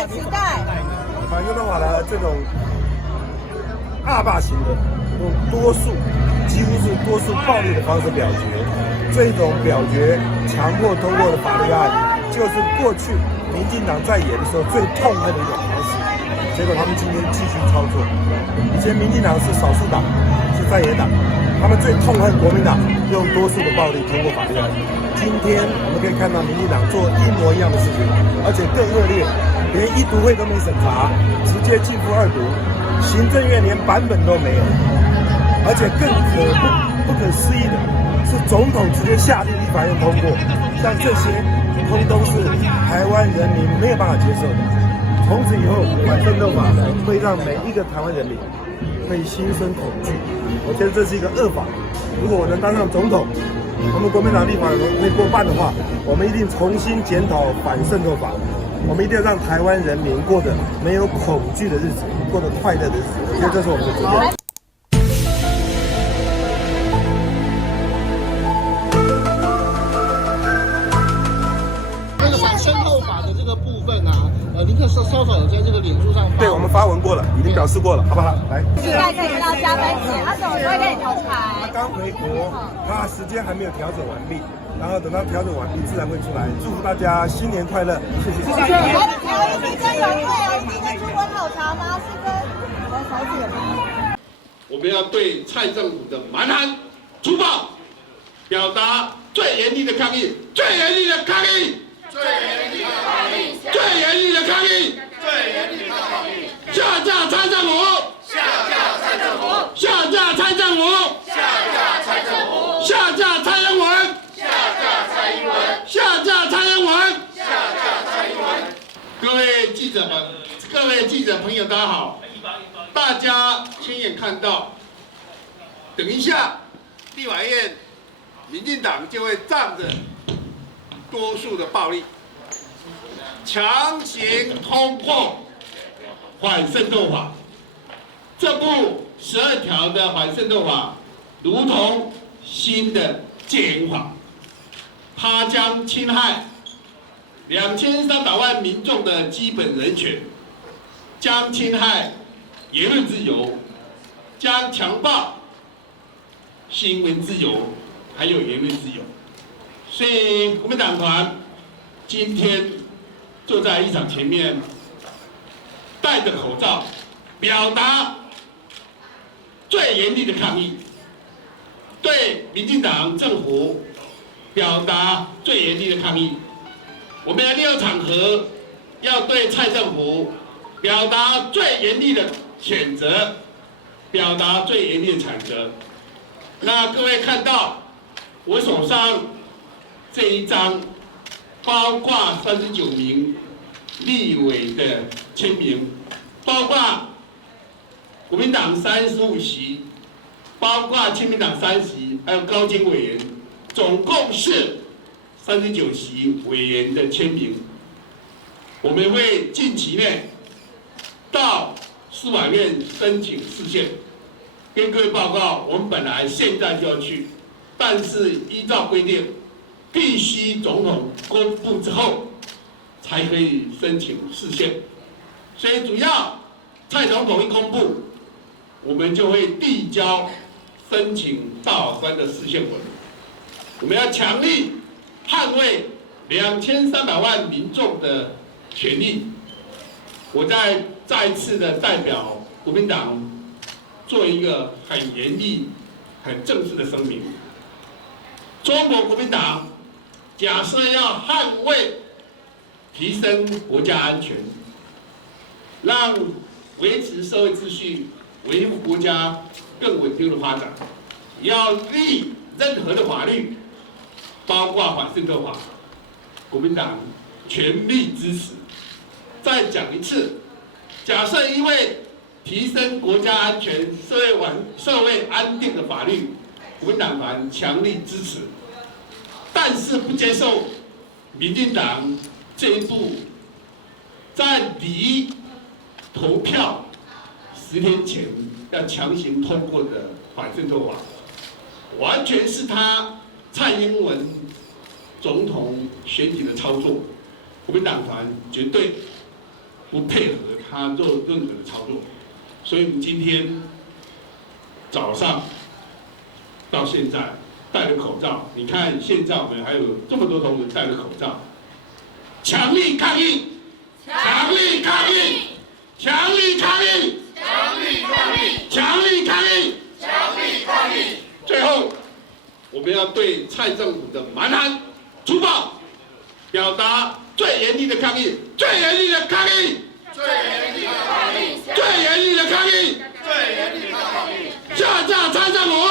很期待。反正的话呢，这种恶霸型的，用多数几乎是多数暴力的方式表决，这种表决强迫通过的法律案，就是过去民进党在野的时候最痛恨的一种方式。结果他们今天继续操作。以前民进党是少数党，是在野党，他们最痛恨国民党用多数的暴力通过法律案。今天我们可以看到民进党做一模一样的事情，而且更恶劣，连一读会都没审查，直接进入二读，行政院连版本都没有。而且更不可思议的是，总统直接下令立法院通过，像这些通通是台湾人民没有办法接受的。从此以后，反渗透法会让每一个台湾人民会心生恐惧。我觉得这是一个恶法。如果我能当上总统，我们国民党立法委员会过半的话，我们一定重新检讨反渗透法。我们一定要让台湾人民过得没有恐惧的日子，过得快乐的日子。我觉得这是我们的责任。林克稍早在这个脸书上对我们发文过了，已经表示过了，好不好？来，期待可以到加分节，他怎么会跟你同台？他刚回国，他时间还没有调整完毕，然后等到调整完毕，自然会出来。祝福大家新年快乐，谢谢。还有一跟有会有一跟出国考察吗？是跟我的小姐吗？我们要对蔡政府的蛮横、粗暴表达最严厉的抗议，最严厉的抗议。最严厉的抗议！最严厉的抗议！最严厉的抗议！下架蔡政府！下架蔡政府！下架蔡政府！下架蔡政府！下架蔡英文！下架蔡英文！下架蔡英文！下架蔡英文！各位记者们，各位记者朋友，大家好！大家亲眼看到，等一下，立法院民进党就会仗着多数的暴力，强行通过反渗透法。这部12条的反渗透法，如同新的戒严法，它将侵害2300万民众的基本人权，将侵害言论自由，将强暴新闻自由，还有言论自由。所以，国民党团今天坐在议场前面，戴着口罩，表达最严厉的抗议，对民进党政府表达最严厉的抗议。我们要利用场合，要对蔡政府表达最严厉的谴责，表达最严厉的谴责。那各位看到我手上这一张，包括39名立委的签名，包括国民党35席，包括亲民党3席，还有高金委员，总共是39席委员的签名。我们会近期内到司法院申请释宪。跟各位报告，我们本来现在就要去，但是依照规定，必须总统公布之后，才可以申请释宪。所以主要蔡总统一公布，我们就会递交申请大法官的释宪文。我们要强力捍卫2300万民众的权利。我再一次的代表国民党做一个很严厉、很正式的声明：中国国民党假设要捍卫、提升国家安全，让维持社会秩序、维护国家更稳定的发展，要立任何的法律，包括反渗透法，国民党全力支持。再讲一次，假设因为提升国家安全、社会安定的法律，国民党团强力支持，但是不接受民进党这一步，在离投票10天前要强行通过的反渗透法，完全是他蔡英文总统选举的操作，国民党团绝对不配合他做任何的操作，所以我们今天早上到现在戴了口罩，你看现在我们还有这么多同仁戴了口罩，强力抗议，强力抗议，强力抗议，强力抗议，强力抗议，强力抗议。最后，我们要对蔡政府的蛮横、粗暴表达最严厉的抗议，最严厉的抗议，最严厉的抗议，最严厉的抗议，最严厉的抗议。下架蔡政府！